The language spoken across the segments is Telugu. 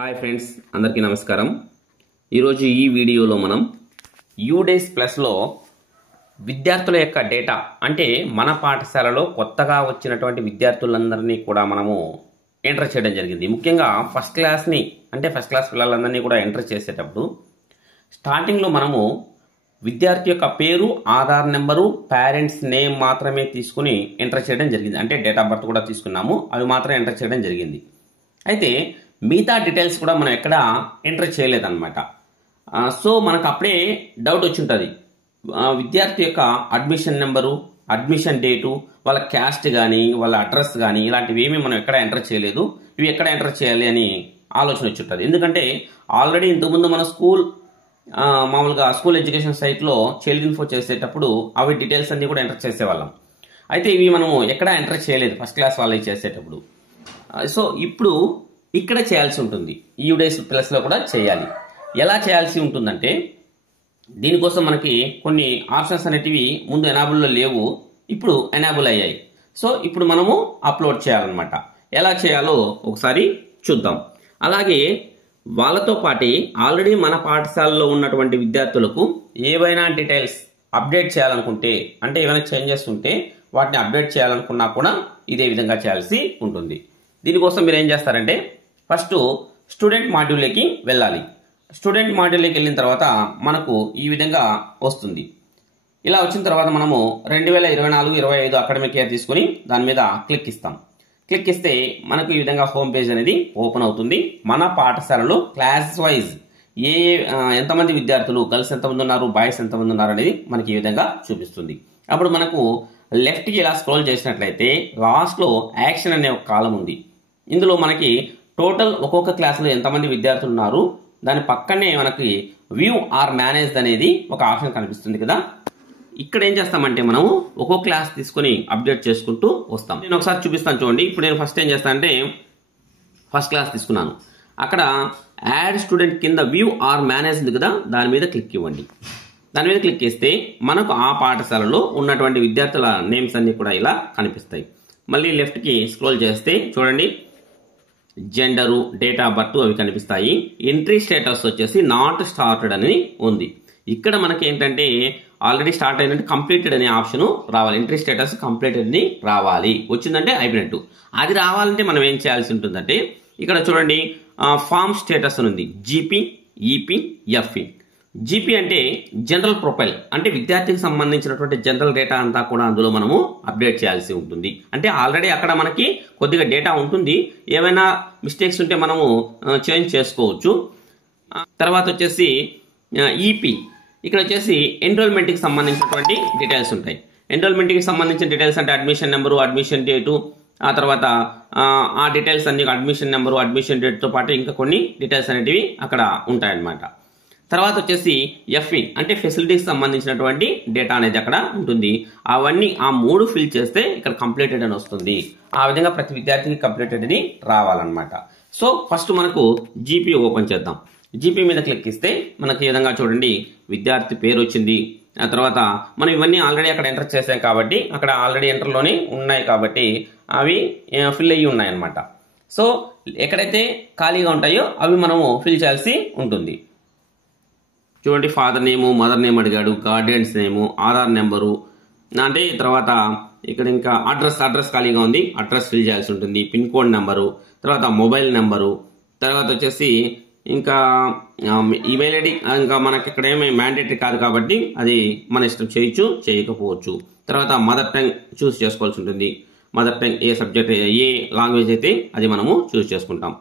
హాయ్ ఫ్రెండ్స్, అందరికీ నమస్కారం. ఈరోజు ఈ వీడియోలో మనం యూడేస్ ప్లస్లో విద్యార్థుల యొక్క డేటా అంటే మన పాఠశాలలో కొత్తగా వచ్చినటువంటి విద్యార్థులందరినీ కూడా మనము ఎంటర్ చేయడం జరిగింది. ముఖ్యంగా ఫస్ట్ క్లాస్ పిల్లలందరినీ కూడా ఎంటర్ చేసేటప్పుడు స్టార్టింగ్లో మనము విద్యార్థి యొక్క పేరు, ఆధార్ నెంబరు, పేరెంట్స్ నేమ్ మాత్రమే తీసుకుని ఎంటర్ చేయడం జరిగింది. అంటే డేట్ ఆఫ్ బర్త్ కూడా తీసుకున్నాము, అవి మాత్రమే ఎంటర్ చేయడం జరిగింది. అయితే మిగతా డీటెయిల్స్ కూడా మనం ఎక్కడ ఎంటర్ చేయలేదన్నమాట. సో మనకు అప్పుడే డౌట్ వచ్చి ఉంటుంది. విద్యార్థి యొక్క అడ్మిషన్ నెంబరు, అడ్మిషన్ డేటు, వాళ్ళ క్యాస్ట్ కానీ వాళ్ళ అడ్రస్ కానీ ఇలాంటివి ఏమీ మనం ఎక్కడ ఎంటర్ చేయలేదు. ఇవి ఎక్కడ ఎంటర్ చేయాలి అని ఆలోచన వచ్చి ఉంటుంది. ఎందుకంటే ఆల్రెడీ ఇంతకుముందు మన మామూలుగా స్కూల్ ఎడ్యుకేషన్ సైట్లో చైల్డ్ ఇన్ఫో చేసేటప్పుడు అవి డీటెయిల్స్ అన్ని కూడా ఎంటర్ చేసేవాళ్ళం. అయితే ఇవి మనము ఎక్కడ ఎంటర్ చేయలేదు ఫస్ట్ క్లాస్ వాళ్ళకి చేసేటప్పుడు. సో ఇప్పుడు ఇక్కడ చేయాల్సి ఉంటుంది. యూడేస్ ప్లస్లో కూడా చేయాలి. ఎలా చేయాల్సి ఉంటుందంటే దీనికోసం మనకి కొన్ని ఆప్షన్స్ అనేటివి ముందు ఎనాబుల్లో లేవు, ఇప్పుడు ఎనాబుల్ అయ్యాయి. సో ఇప్పుడు మనము అప్లోడ్ చేయాలన్నమాట. ఎలా చేయాలో ఒకసారి చూద్దాం. అలాగే వాళ్ళతో పాటు ఆల్రెడీ మన పాఠశాలలో ఉన్నటువంటి విద్యార్థులకు ఏవైనా డీటెయిల్స్ అప్డేట్ చేయాలనుకుంటే, అంటే ఏమైనా చేంజెస్ ఉంటే వాటిని అప్డేట్ చేయాలనుకున్నా కూడా ఇదే విధంగా చేయాల్సి ఉంటుంది. దీనికోసం మీరు ఏం చేస్తారంటే ఫస్ట్ స్టూడెంట్ మాడ్యూల్లోకి వెళ్ళాలి. స్టూడెంట్ మాడ్యూల్లోకి వెళ్ళిన తర్వాత మనకు ఈ విధంగా వస్తుంది. ఇలా వచ్చిన తర్వాత మనము 2024-25 అకాడమిక్ ఇయర్ తీసుకుని దాని మీద క్లిక్ ఇస్తాం. క్లిక్ ఇస్తే మనకు ఈ విధంగా హోమ్ పేజ్ అనేది ఓపెన్ అవుతుంది. మన పాఠశాలలో క్లాస్ వైజ్ ఎంతమంది విద్యార్థులు, గర్ల్స్ ఎంతమంది ఉన్నారు, బాయ్స్ ఎంతమంది ఉన్నారు అనేది మనకి ఈ విధంగా చూపిస్తుంది. అప్పుడు మనకు లెఫ్ట్కి ఇలా స్క్రోల్ చేసినట్లయితే లాస్ట్లో యాక్షన్ అనే ఒక కాలం ఉంది. ఇందులో మనకి టోటల్ ఒక్కొక్క క్లాసులో ఎంతమంది విద్యార్థులు ఉన్నారు, దాని పక్కనే మనకి వ్యూ ఆర్ మేనేజ్ అనేది ఒక ఆప్షన్ కనిపిస్తుంది కదా. ఇక్కడ ఏం చేస్తామంటే మనము ఒక్కొక్క క్లాస్ తీసుకుని అప్డేట్ చేసుకుంటూ వస్తాం. నేను ఒకసారి చూపిస్తాను చూడండి. ఇప్పుడు నేను ఫస్ట్ ఏం చేస్తానంటే ఫస్ట్ క్లాస్ తీసుకున్నాను. అక్కడ యాడ్ స్టూడెంట్ కింద వ్యూ ఆర్ మేనేజ్ ఉంది కదా, దాని మీద క్లిక్ ఇవ్వండి. దాని మీద క్లిక్ చేస్తే మనకు ఆ పాఠశాలలో ఉన్నటువంటి విద్యార్థుల నేమ్స్ అన్ని కూడా ఇలా కనిపిస్తాయి. మళ్ళీ లెఫ్ట్కి స్క్రోల్ చేస్తే చూడండి, జెండరు, డేట్ ఆఫ్ బర్త్ అవి కనిపిస్తాయి. ఎంట్రీ స్టేటస్ వచ్చేసి నాట్ స్టార్టెడ్ అని ఉంది. ఇక్కడ మనకి ఏంటంటే ఆల్రెడీ స్టార్ట్ అయినట్టు కంప్లీటెడ్ అనే ఆప్షన్ రావాలి. ఎంట్రీ స్టేటస్ కంప్లీటెడ్ అని రావాలి. వచ్చిందంటే అయిపోయినట్టు. అది రావాలంటే మనం ఏం చేయాల్సి ఉంటుందంటే ఇక్కడ చూడండి, ఫామ్ స్టేటస్ అని ఉంది. GP, EP, FE. జీపీ అంటే జనరల్ ప్రొఫైల్, అంటే విద్యార్థికి సంబంధించినటువంటి జనరల్ డేటా అంతా కూడా అందులో మనము అప్డేట్ చేయాల్సి ఉంటుంది. అంటే ఆల్రెడీ అక్కడ మనకి కొద్దిగా డేటా ఉంటుంది. ఏమైనా మిస్టేక్స్ ఉంటే మనము చేంజ్ చేసుకోవచ్చు. తర్వాత వచ్చేసి ఈపీ, ఇక్కడ వచ్చేసి ఎన్రోల్మెంట్కి సంబంధించినటువంటి డీటెయిల్స్ ఉంటాయి. ఎన్రోల్మెంట్కి సంబంధించిన డీటెయిల్స్ అంటే అడ్మిషన్ నెంబరు, అడ్మిషన్ డేటు, ఆ తర్వాత ఆ డీటెయిల్స్ అన్ని అడ్మిషన్ నెంబరు, అడ్మిషన్ డేట్తో పాటు ఇంకా కొన్ని డీటెయిల్స్ అనేటివి అక్కడ ఉంటాయన్నమాట. తర్వాత వచ్చేసి ఎఫ్ఈ అంటే ఫెసిలిటీకి సంబంధించినటువంటి డేటా అనేది అక్కడ ఉంటుంది. అవన్నీ ఆ 3 ఫిల్ చేస్తే ఇక్కడ కంప్లీటెడ్ అని వస్తుంది. ఆ విధంగా ప్రతి విద్యార్థికి కంప్లీటెడ్ అని రావాలన్నమాట. సో ఫస్ట్ మనకు జీపీ ఓపెన్ చేద్దాం. జీపీ మీద క్లిక్ ఇస్తే మనకి ఈ విధంగా చూడండి, విద్యార్థి పేరు వచ్చింది. ఆ తర్వాత మనం ఇవన్నీ ఆల్రెడీ అక్కడ ఎంటర్ చేసాం కాబట్టి అక్కడ ఆల్రెడీ ఎంటర్లోనే ఉన్నాయి కాబట్టి అవి ఫిల్ అయ్యి ఉన్నాయి అన్నమాట. సో ఎక్కడైతే ఖాళీగా ఉంటాయో అవి మనము ఫిల్ చేయాల్సి ఉంటుంది. చూడండి, ఫాదర్ నేము, మదర్ నేమ్ అడిగాడు, గార్డియన్స్ నేము, ఆధార్ నెంబరు, అంటే తర్వాత ఇక్కడ ఇంకా అడ్రస్ ఖాళీగా ఉంది, అడ్రస్ ఫిల్ చేయాల్సి ఉంటుంది. పిన్ కోడ్ నెంబరు, తర్వాత మొబైల్ నెంబరు, తర్వాత వచ్చేసి ఇంకా ఈమెయిల్ ఐడి. ఇంకా మనకి ఇక్కడ ఏమీ మ్యాండేటరీ కాదు కాబట్టి అది మన ఇష్టం, చేయొచ్చు చేయకపోవచ్చు. తర్వాత మదర్ టంగ్ చూస్ చేసుకోవాల్సి ఉంటుంది. మదర్ టంగ్ ఏ సబ్జెక్ట్, ఏ లాంగ్వేజ్ అయితే అది మనము చూస్ చేసుకుంటాం.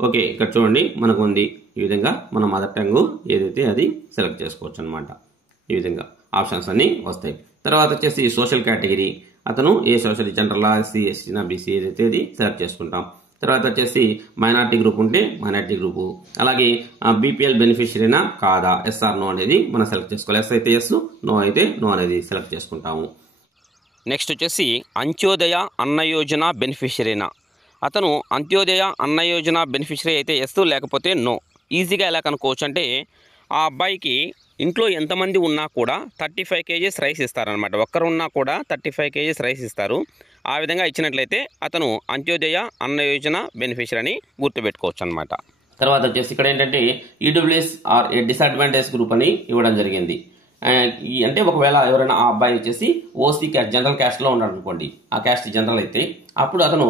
ఓకే, ఇక్కడ చూడండి మనకు ఉంది. ఈ విధంగా మన మదర్ టంగ్ ఏదైతే అది సెలెక్ట్ చేసుకోవచ్చు అనమాట. ఈ విధంగా ఆప్షన్స్ అన్నీ వస్తాయి. తర్వాత వచ్చేసి సోషల్ కేటగిరీ, అతను ఏ సోషల్, జనరల్, ఎస్సీ, ఎస్టీనా, బీసీ ఏదైతే అది సెలెక్ట్ చేసుకుంటాం. తర్వాత వచ్చేసి మైనార్టీ గ్రూప్ ఉంటే మైనార్టీ గ్రూపు, అలాగే బీపీఎల్ బెనిఫిషియరీనా కాదా, ఎస్ఆర్ నో అనేది మనం సెలెక్ట్ చేసుకోవాలి. ఎస్ అయితే ఎస్, నో అయితే నో అనేది సెలెక్ట్ చేసుకుంటాము. నెక్స్ట్ వచ్చేసి అంత్యోదయ అన్న యోజన బెనిఫిషియరీనా, అతను అంత్యోదయ అన్న యోజన బెనిఫిషరీ అయితే ఎస్, లేకపోతే నో. ఈజీగా ఎలా కనుక్కోవచ్చు అంటే ఆ అబ్బాయికి ఇంట్లో ఎంతమంది ఉన్నా కూడా 35 kgs రైస్ ఇస్తారనమాట. ఒక్కరు ఉన్నా కూడా 35 kgs రైస్ ఇస్తారు. ఆ విధంగా ఇచ్చినట్లయితే అతను అంత్యోదయ అన్న యోజన బెనిఫిషరీ అని గుర్తుపెట్టుకోవచ్చు అనమాట. తర్వాత వచ్చేసి ఇక్కడ ఏంటంటే EWS or a disadvantage group అని ఇవ్వడం జరిగింది. అంటే ఒకవేళ ఎవరైనా ఆ అబ్బాయి వచ్చేసి ఓసీ క్యాస్ట్ జనరల్ క్యాస్ట్ లో ఉన్నాడు అనుకోండి, ఆ క్యాస్ట్ జనరల్ అయితే అప్పుడు అతను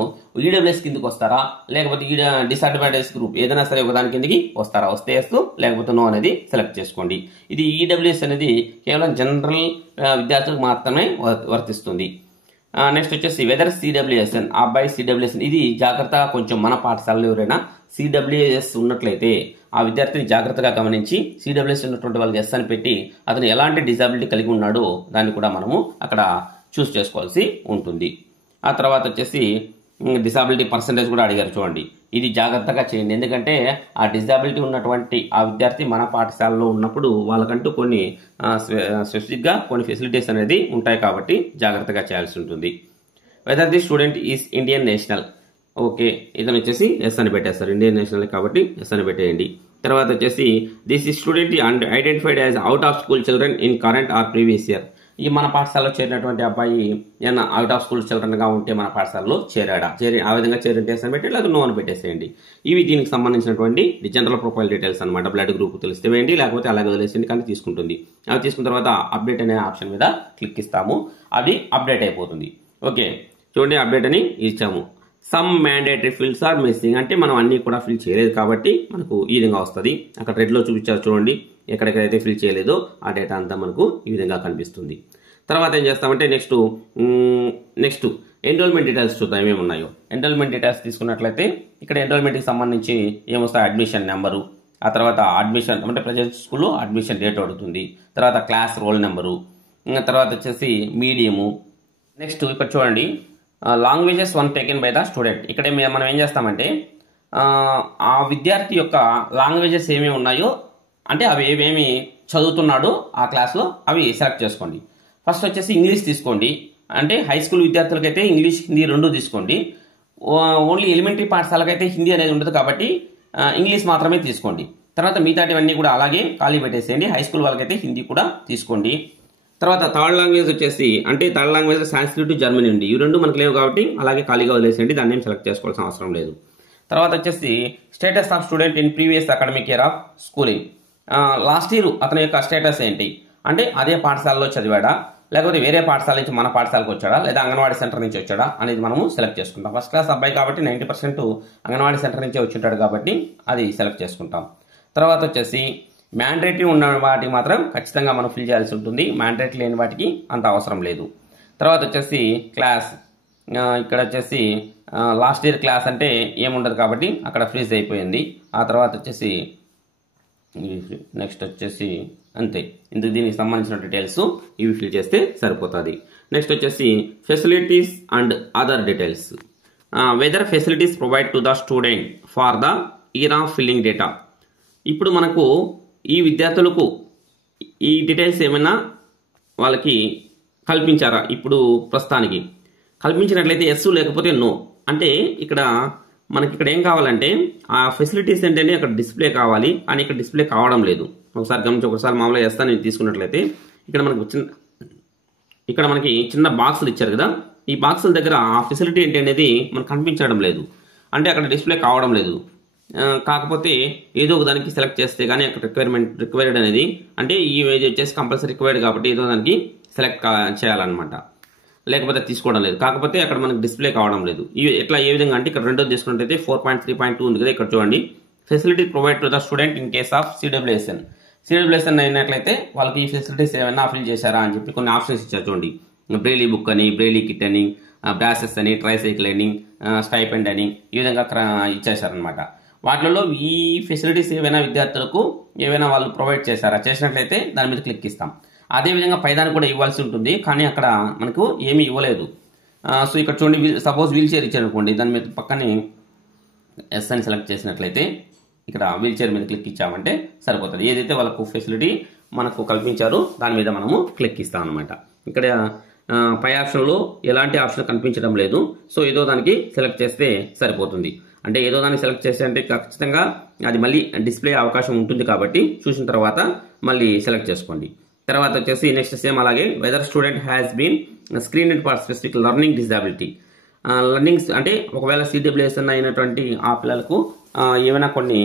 ఈడబ్ల్యూఎస్ కిందకి వస్తారా లేకపోతే డిసడ్వాంటేజ్ గ్రూప్ ఏదైనా సరే ఒకదాని కిందకి వస్తారా, వస్తే వేస్తూ లేకపోతే నో అనేది సెలెక్ట్ చేసుకోండి. ఇది ఈడబ్ల్యూఎస్ అనేది కేవలం జనరల్ విద్యార్థులకు మాత్రమే వర్తిస్తుంది. నెక్స్ట్ వచ్చేసి వెదర్ సిడబ్ల్యూఎస్ఎన్, ఆ అబ్బాయి సిడబ్ల్యూఎస్ఎన్, ఇది జాగ్రత్తగా కొంచెం మన పాఠశాలలో ఎవరైనా సిడబ్ల్యూఎస్ ఉన్నట్లయితే ఆ విద్యార్థిని జాగ్రత్తగా గమనించి సిడబ్ల్యూఎస్ ఉన్నటువంటి వాళ్ళకి ఎస్ అని పెట్టి అతను ఎలాంటి డిజాబిలిటీ కలిగి ఉన్నాడో దాన్ని కూడా మనము అక్కడ చూస్ చేసుకోవాల్సి ఉంటుంది. ఆ తర్వాత వచ్చేసి డిసాబిలిటీ పర్సంటేజ్ కూడా అడిగారు చూడండి, ఇది జాగ్రత్తగా చేయండి. ఎందుకంటే ఆ డిజాబిలిటీ ఉన్నటువంటి ఆ విద్యార్థి మన పాఠశాలలో ఉన్నప్పుడు వాళ్ళకంటూ కొన్ని స్పెసిఫిక్గా కొన్ని ఫెసిలిటీస్ అనేది ఉంటాయి కాబట్టి జాగ్రత్తగా చేయాల్సి ఉంటుంది. Whether the student is Indian national, okay ఇతను వచ్చేసి ఎస్ అని పెట్టేస్తారు, ఇండియన్ నేషనల్ కాబట్టి ఎస్ అని పెట్టేయండి. తర్వాత వచ్చేసి దిస్ ఈ student identified as out of school children in current or previous year, ఈ మన పాఠశాలలో చేరినటువంటి అబ్బాయి ఏమన్నా అవుట్ ఆఫ్ స్కూల్ చిల్డ్రన్ గా ఉంటే మన పాఠశాలలో ఆ విధంగా చేరింటే ఎస్ అని పెట్టి లేదా నో అని పెట్టేసేయండి. ఇవి దీనికి సంబంధించినటువంటి జనరల్ ప్రొఫైల్ డీటెయిల్స్ అనమాట. బ్లడ్ గ్రూప్ తెలిస్తే వేయండి, లేకపోతే అలాగే వదిలేసేయండి, కానీ తీసుకుంటుంది. అవి తీసుకున్న తర్వాత అప్డేట్ అనే ఆప్షన్ మీద క్లిక్ ఇస్తాము, అది అప్డేట్ అయిపోతుంది. ఓకే చూడండి అప్డేట్ అని ఇచ్చాము. Some mandatory fields are missing, అంటే మనం అన్ని కూడా ఫిల్ చేయలేదు కాబట్టి మనకు ఈ విధంగా వస్తుంది. అక్కడ రెడ్లో చూపించారు చూడండి, ఎక్కడెక్కడైతే ఫిల్ చేయలేదో ఆ డేటా అంతా మనకు ఈ విధంగా కనిపిస్తుంది. తర్వాత ఏం చేస్తామంటే నెక్స్ట్ ఎన్రోల్మెంట్ డీటెయిల్స్ చూద్దాం ఏమేమి ఉన్నాయో. ఎన్రోల్మెంట్ డీటెయిల్స్ తీసుకున్నట్లయితే ఇక్కడ ఎన్రోల్మెంట్కి సంబంధించి ఏమొస్తాయి, అడ్మిషన్ నెంబరు, ఆ తర్వాత అడ్మిషన్ అంటే ప్రజెంట్ స్కూల్లో అడ్మిషన్ డేట్ అడుగుతుంది, తర్వాత క్లాస్ రోల్ నెంబరు, తర్వాత వచ్చేసి మీడియము. నెక్స్ట్ ఇక్కడ చూడండి languages one taken by the student. ఇక్కడ మనం ఏం చేస్తామంటే ఆ విద్యార్థి యొక్క లాంగ్వేజెస్ ఏమేమి ఉన్నాయో అంటే అవి ఏమేమి చదువుతున్నాడో ఆ క్లాస్లో అవి సెలెక్ట్ చేసుకోండి. ఫస్ట్ వచ్చేసి ఇంగ్లీష్ తీసుకోండి, అంటే హై స్కూల్ విద్యార్థులకైతే ఇంగ్లీష్ హిందీ రెండు తీసుకోండి. ఓన్లీ ఎలిమెంటరీ పాఠశాలకైతే హిందీ అనేది ఉండదు కాబట్టి ఇంగ్లీష్ మాత్రమే తీసుకోండి. తర్వాత మిగతాటివన్నీ కూడా అలాగే ఖాళీ పెట్టేసేయండి. హై స్కూల్ వాళ్ళకైతే హిందీ కూడా తీసుకోండి. తర్వాత థర్డ్ లాంగ్వేజ్ వచ్చేసి అంటే థర్డ్ లాంగ్వేజ్ సాంస్క్రిట్ జర్మనీ ఉంది, ఇవి రెండు మనకు లేవు కాబట్టి అలాగే ఖాళీగా వదిలేసేయండి, దాన్ని ఏం సెలెక్ట్ చేసుకోవాల్సిన అవసరం లేదు. తర్వాత వచ్చేసి status of student in previous academic year of schooling, last year అతని యొక్క స్టేటస్ ఏంటి అంటే అదే పాఠశాలలో చదివాడా లేకపోతే వేరే పాఠశాల నుంచి మన పాఠశాలకు వచ్చాడా లేదా అంగన్వాడీ సెంటర్ నుంచి వచ్చాడా అనేది మనము సెలెక్ట్ చేసుకుంటాం. ఫస్ట్ క్లాస్ అబ్బాయి కాబట్టి 90% అంగన్వాడీ సెంటర్ నుంచే వచ్చి కాబట్టి అది సెలెక్ట్ చేసుకుంటాం. తర్వాత వచ్చేసి మ్యాండేటరీ ఉన్న వాటికి మాత్రం ఖచ్చితంగా మనం ఫిల్ చేయాల్సి ఉంటుంది, మ్యాండేటరీ లేని వాటికి అంత అవసరం లేదు. తర్వాత వచ్చేసి క్లాస్, ఇక్కడ వచ్చేసి లాస్ట్ ఇయర్ క్లాస్ అంటే ఏముండదు కాబట్టి అక్కడ ఫ్రీజ్ అయిపోయింది. ఆ తర్వాత వచ్చేసి నెక్స్ట్ వచ్చేసి అంతే, ఇందుకు దీనికి సంబంధించిన డీటెయిల్స్ ఇవి ఫిల్ చేస్తే సరిపోతుంది. నెక్స్ట్ వచ్చేసి facilities and other details, whether facilities provide to the student for the year of filling data. ఇప్పుడు మనకు ఈ విద్యార్థులకు ఈ డీటెయిల్స్ ఏమైనా వాళ్ళకి కల్పించారా, ఇప్పుడు ప్రస్తుతానికి కల్పించినట్లయితే ఎస్ లేకపోతే నో. అంటే ఇక్కడ మనకి ఇక్కడ ఏం కావాలంటే ఆ ఫెసిలిటీస్ ఏంటంటే అక్కడ డిస్ప్లే కావాలి, అని ఇక్కడ డిస్ప్లే కావడం లేదు. ఒకసారి గమనించి ఒకసారి మామూలుగా ఎస్ అని తీసుకున్నట్లయితే ఇక్కడ మనకి చిన్న బాక్సులు ఇచ్చారు కదా, ఈ బాక్సుల దగ్గర ఆ ఫెసిలిటీ ఏంటి అనేది మనకు కనిపించడం లేదు, అంటే అక్కడ డిస్ప్లే కావడం లేదు. కాకపోతే ఏదో ఒక దానికి సెలెక్ట్ చేస్తే కానీ అక్కడ రిక్వైర్డ్ అనేది అంటే ఈ ఏజ్ వచ్చేసి కంపల్సరీ రిక్వైర్డ్ కాబట్టి ఏదో దానికి సెలెక్ట్ చేయాలన్నమాట, లేకపోతే తీసుకోవడం లేదు. కాకపోతే అక్కడ మనకి డిస్ప్లే కావడం లేదు. ఎట్లా ఏ విధంగా అంటే ఇక్కడ రెండోది తీసుకున్నట్టయితే 4.3.2 ఉంది కదా, ఇక్కడ చూడండి facility provide to the student in case of CWSN. CWSN అయినట్లయితే వాళ్ళకి ఈ ఫెసిలిటీస్ ఏమైనా ఫిల్ చేశారా అని చెప్పి కొన్ని ఆప్షన్స్ ఇచ్చారు చూడండి, బ్రెయిలీ బుక్ అని, బ్రెయిలీ కిట్ అని, బ్రాసెస్ అని, ట్రైసైకిల్ అని, స్టైపెండ్ అని ఈ విధంగా ఇచ్చేశారనమాట. వాటిలో ఈ ఫెసిలిటీస్ ఏవైనా విద్యార్థులకు ఏవైనా వాళ్ళు ప్రొవైడ్ చేశారా, చేసినట్లయితే దాని మీద క్లిక్ ఇస్తాం. అదేవిధంగా పైదానికి కూడా ఇవ్వాల్సి ఉంటుంది, కానీ అక్కడ మనకు ఏమీ ఇవ్వలేదు. సో ఇక్కడ చూడండి, సపోజ్ వీల్ చైర్ ఇచ్చారు అనుకోండి, దాని మీద పక్కనే ఎస్ అని సెలెక్ట్ చేసినట్లయితే ఇక్కడ వీల్ చైర్ మీద క్లిక్ ఇచ్చామంటే సరిపోతుంది. ఏదైతే వాళ్ళకు ఫెసిలిటీ మనకు కల్పించారో దాని మీద మనము క్లిక్ ఇస్తాం అనమాట. ఇక్కడ పై ఆప్షన్లో ఎలాంటి ఆప్షన్ కనిపించడం లేదు, సో ఏదో దానికి సెలెక్ట్ చేస్తే సరిపోతుంది. అంటే ఏదో దాన్ని సెలెక్ట్ చేస్తే అంటే ఖచ్చితంగా అది మళ్ళీ డిస్ప్లే అవకాశం ఉంటుంది కాబట్టి చూసిన తర్వాత మళ్ళీ సెలెక్ట్ చేసుకోండి. తర్వాత వచ్చేసి నెక్స్ట్ సేమ్ అలాగే whether student has been screened for specific learning disability. Learnings అంటే ఒకవేళ సిడబ్ల్యూఎస్ఎన్ అయినటువంటి ఆ పిల్లలకు ఏమైనా కొన్ని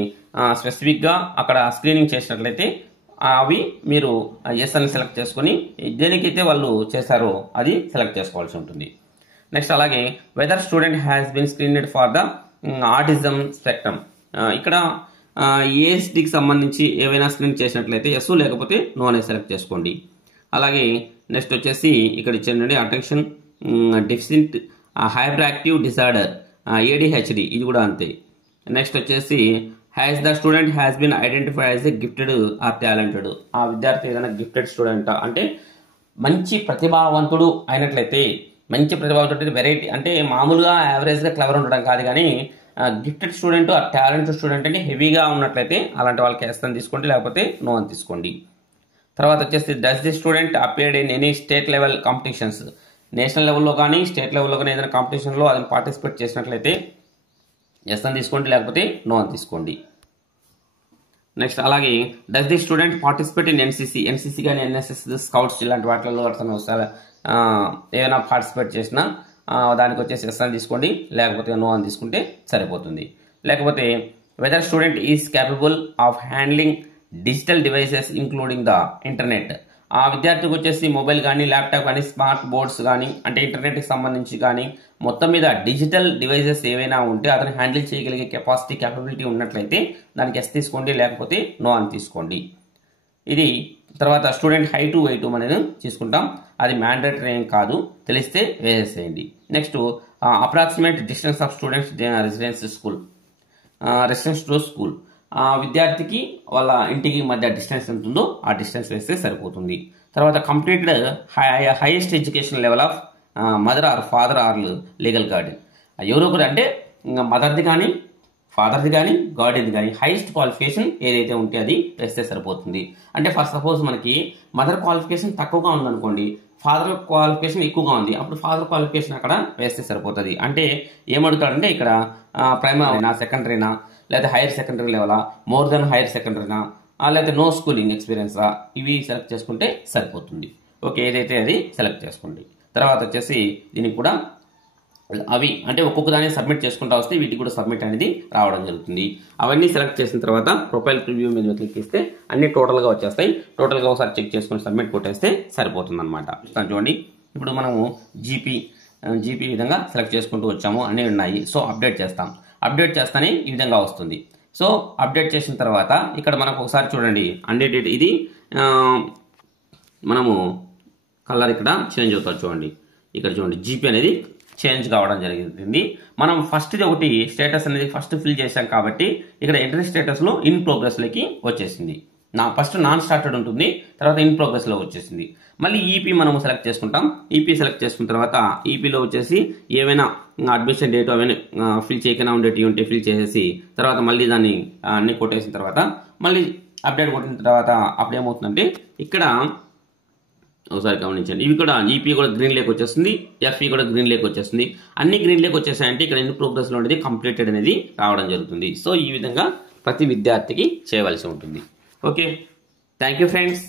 స్పెసిఫిక్గా అక్కడ స్క్రీనింగ్ చేసినట్లయితే అవి మీరు ఎస్ అని సెలెక్ట్ చేసుకుని దేనికైతే వాళ్ళు చేశారో అది సెలెక్ట్ చేసుకోవాల్సి ఉంటుంది. నెక్స్ట్ అలాగే whether student has been screened for the autism spectrum, ఇక్కడ ఏఎస్డికి సంబంధించి ఏవైనా స్క్రీన్ చేసినట్లయితే ఎస్, లేకపోతే నో అనేది సెలెక్ట్ చేసుకోండి. అలాగే నెక్స్ట్ వచ్చేసి ఇక్కడ ఇచ్చేయండి attention deficit hyperactive disorder ADHD, ఇది కూడా అంతే. నెక్స్ట్ వచ్చేసి has the student has been identify as a gifted or talented, ఆ విద్యార్థి ఏదైనా గిఫ్టెడ్ స్టూడెంట్ అంటే మంచి ప్రతిభావంతుడు అయినట్లయితే, మంచి ప్రతిభావంతుడు వెరైటీ అంటే మామూలుగా యావరేజ్గా క్లవర్ ఉండడం కాదు, కానీ గిఫ్టెడ్ స్టూడెంట్ ఆ టాలెంటెడ్ స్టూడెంట్ అంటే హెవీగా ఉన్నట్లయితే అలాంటి వాళ్ళకి ఎస్ అని తీసుకోండి, లేకపోతే నో అని తీసుకోండి. తర్వాత వచ్చేసి does the student appeared in any state level competitions, national లెవెల్లో కానీ స్టేట్ లెవెల్లో కానీ ఏదైనా కాంపిటీషన్లో అది పార్టిసిపేట్ చేసినట్లయితే ఎస్ అని తీసుకోండి, లేకపోతే నో అని తీసుకోండి. నెక్స్ట్ అలాగే does the student participate in NCC కానీ NSS స్కౌట్స్ ఇలాంటి వాటిల్లో అతను ఏమైనా పార్టిసిపేట్ చేసినా దానికి వచ్చేసి ఎస్ అని తీసుకోండి, లేకపోతే నో అని తీసుకుంటే సరిపోతుంది. లేకపోతే whether student is capable of handling digital devices including the internet, ఆ విద్యార్థికి వచ్చేసి మొబైల్ కానీ ల్యాప్టాప్ కానీ స్మార్ట్ బోర్డ్స్ కానీ అంటే ఇంటర్నెట్కి సంబంధించి కానీ మొత్తం మీద డిజిటల్ డివైసెస్ ఏవైనా ఉంటే అతను హ్యాండిల్ చేయగలిగే క్యాపబిలిటీ ఉన్నట్లయితే దానికి ఎస్ తీసుకోండి, లేకపోతే నో అని తీసుకోండి. ఇది తర్వాత స్టూడెంట్ హైట్ వెయిట్ అనేది తీసుకుంటాం, అది మ్యాండేటరీ ఏం కాదు, తెలిస్తే వేసేసేయండి. Next approximate distance of students residence to school, ఆ విద్యార్థికి వాళ్ళ ఇంటికి మధ్య డిస్టెన్స్ ఎంత ఉందో ఆ డిస్టెన్స్ వేస్తే సరిపోతుంది. తర్వాత completed highest education level of mother or father or legal guardian, ఎవరో ఒకరు అంటే మదర్ది కానీ ఫాదర్ది కానీ గార్డియన్ది కానీ హైయెస్ట్ క్వాలిఫికేషన్ ఏదైతే ఉంటే అది వేస్తే సరిపోతుంది. అంటే ఫర్ సపోజ్ మనకి మదర్ క్వాలిఫికేషన్ తక్కువగా ఉందనుకోండి, ఫాదర్ క్వాలిఫికేషన్ ఎక్కువగా ఉంది, అప్పుడు ఫాదర్ క్వాలిఫికేషన్ అక్కడ వేస్తే సరిపోతుంది. అంటే ఏమడుగుతాడంటే ఇక్కడ ప్రైమరీనా సెకండరీనా లేదా హైయర్ సెకండరీ లెవెలా మోర్ దెన్ హైయర్ సెకండరీనా లేదా నో స్కూలింగ్ ఎక్స్పీరియన్సా, ఇవి సెలెక్ట్ చేసుకుంటే సరిపోతుంది. ఓకే, ఏదైతే అది సెలెక్ట్ చేసుకోండి. తర్వాత వచ్చేసి దీనికి కూడా అవి అంటే ఒక్కొక్క దాన్ని సబ్మిట్ చేసుకుంటా వస్తే వీటికి కూడా సబ్మిట్ అనేది రావడం జరుగుతుంది. అవన్నీ సెలెక్ట్ చేసిన తర్వాత ప్రొఫైల్ ప్రివ్యూ మీద క్లిక్ చేస్తే అన్ని టోటల్గా వచ్చేస్తాయి. టోటల్గా ఒకసారి చెక్ చేసుకుని సబ్మిట్ కొట్టేస్తే సరిపోతుంది అనమాట. చూడండి, ఇప్పుడు మనము జీపీ విధంగా సెలెక్ట్ చేసుకుంటూ వచ్చాము, అన్నీ ఉన్నాయి. సో అప్డేట్ చేస్తాం, అప్డేట్ చేస్తానే ఈ విధంగా వస్తుంది. సో అప్డేట్ చేసిన తర్వాత ఇక్కడ మనకు ఒకసారి చూడండి అన్డేటెడ్, ఇది మనము కలర్ ఇక్కడ చేంజ్ అవుతుంది చూడండి. ఇక్కడ చూడండి జీపీ అనేది చేంజ్ కావడం జరిగింది. మనం ఫస్ట్ది ఒకటి స్టేటస్ అనేది ఫస్ట్ ఫిల్ చేశాం కాబట్టి ఇక్కడ ఎంట్రీ స్టేటస్లో ఇన్ ప్రోగ్రెస్లోకి వచ్చేసింది. ఫస్ట్ నాన్ స్టార్టెడ్ ఉంటుంది, తర్వాత ఇన్ ప్రోగ్రెస్లో వచ్చేసింది. మళ్ళీ ఈపీ మనము సెలెక్ట్ చేసుకుంటాం. ఈపీ సెలెక్ట్ చేసుకున్న తర్వాత ఈపీలో వచ్చేసి ఏవైనా అడ్మిషన్ డేట్ అవన్నీ ఫిల్ చేయకుండా ఉండేవి ఉంటే ఫిల్ చేసేసి తర్వాత మళ్ళీ దాన్ని అన్ని కొట్టేసిన తర్వాత మళ్ళీ అప్డేట్ కొట్టిన తర్వాత అప్పుడు ఏమవుతుందంటే ఇక్కడ ఒకసారి గమనించండి, ఇవి కూడా ఈపీ కూడా గ్రీన్ లేక్ వచ్చేస్తుంది, ఎఫ్ఈ కూడా గ్రీన్ లేక్ వచ్చేస్తుంది. అన్ని గ్రీన్ లేక్ వచ్చేసాయంటే ఇక్కడ ఇన్ ప్రోగ్రెస్లో ఉండేది కంప్లీటెడ్ అనేది రావడం జరుగుతుంది. సో ఈ విధంగా ప్రతి విద్యార్థికి చేయవలసి ఉంటుంది. Okay, thank you friends.